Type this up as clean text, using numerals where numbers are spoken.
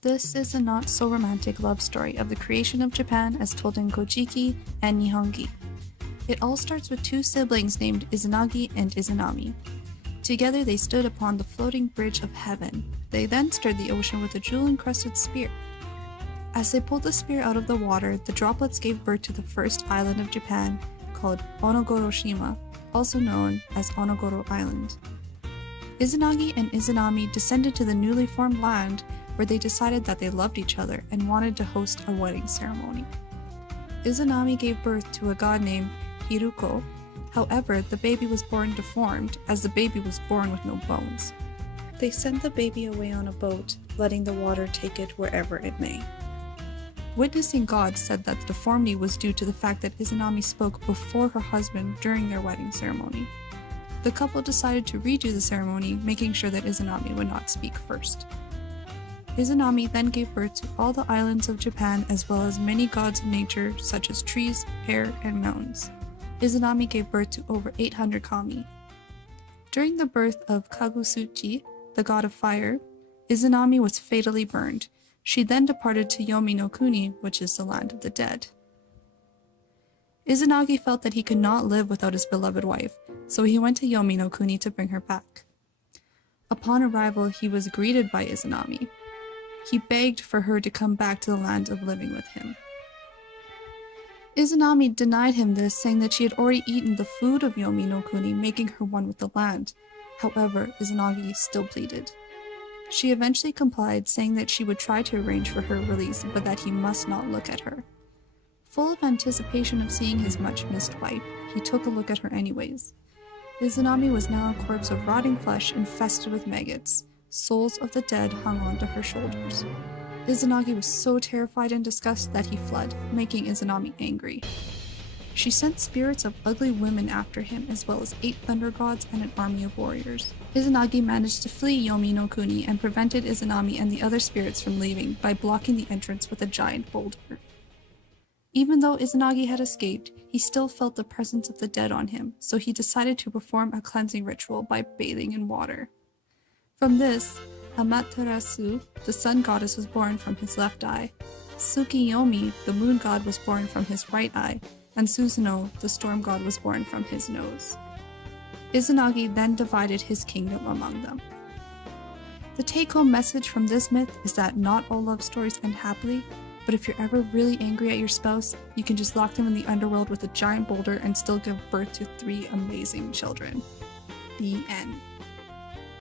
This is a not-so-romantic love story of the creation of Japan as told in Kojiki and Nihongi. It all starts with two siblings named Izanagi and Izanami. Together they stood upon the floating bridge of heaven. They then stirred the ocean with a jewel-encrusted spear. As they pulled the spear out of the water, the droplets gave birth to the first island of Japan, called Onogoroshima, also known as Onogoro Island. Izanagi and Izanami descended to the newly formed land, where they decided that they loved each other and wanted to host a wedding ceremony. Izanami gave birth to a god named Hiruko. However, the baby was born deformed, as the baby was born with no bones. They sent the baby away on a boat, letting the water take it wherever it may. Witnessing gods said that the deformity was due to the fact that Izanami spoke before her husband during their wedding ceremony. The couple decided to redo the ceremony, making sure that Izanami would not speak first. Izanami then gave birth to all the islands of Japan as well as many gods of nature such as trees, air, and mountains. Izanami gave birth to over 800 kami. During the birth of Kagusuchi, the god of fire, Izanami was fatally burned. She then departed to Yomi no Kuni, which is the land of the dead. Izanagi felt that he could not live without his beloved wife, so he went to Yomi no Kuni to bring her back. Upon arrival, he was greeted by Izanami. He begged for her to come back to the land of living with him. Izanami denied him this, saying that she had already eaten the food of Yomi no Kuni, making her one with the land. However, Izanagi still pleaded. She eventually complied, saying that she would try to arrange for her release, but that he must not look at her. Full of anticipation of seeing his much-missed wife, he took a look at her anyways. Izanami was now a corpse of rotting flesh infested with maggots. Souls of the dead hung onto her shoulders. Izanagi was so terrified and disgusted that he fled, making Izanami angry. She sent spirits of ugly women after him, as well as 8 thunder gods and an army of warriors. Izanagi managed to flee Yomi no Kuni and prevented Izanami and the other spirits from leaving by blocking the entrance with a giant boulder. Even though Izanagi had escaped, he still felt the presence of the dead on him, so he decided to perform a cleansing ritual by bathing in water. From this, Amaterasu, the sun goddess, was born from his left eye. Tsukiyomi, the moon god, was born from his right eye, and Susanoo, the storm god, was born from his nose. Izanagi then divided his kingdom among them. The take-home message from this myth is that not all love stories end happily, but if you're ever really angry at your spouse, you can just lock them in the underworld with a giant boulder and still give birth to 3 amazing children. The end.